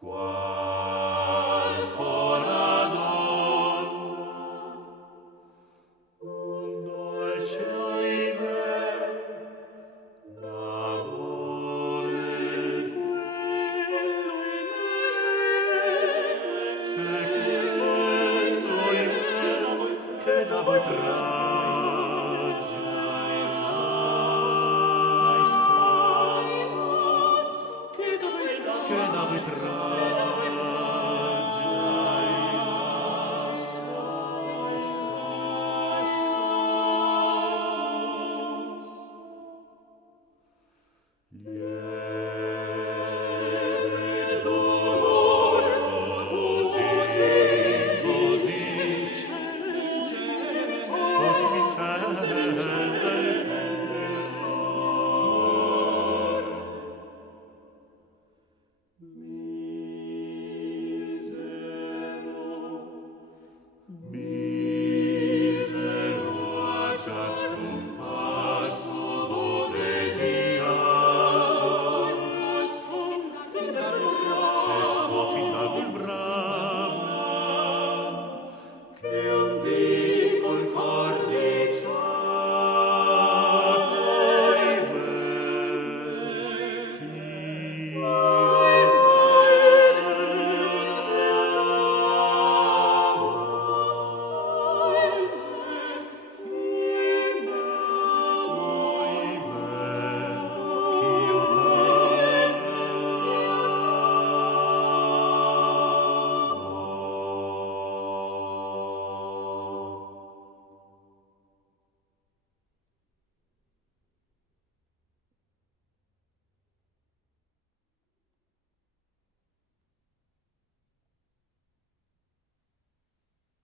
Qual fora donna, un dolce ahimè, d'amore seguendo in me, che da voi tragge ai sas, che da voi tragge ai sas. Lieve dolor, così vincente il cor. Misero a ciascun passo vo desiat, e so ch'indagul brama, che un dì col cor diciate, ahimè, chi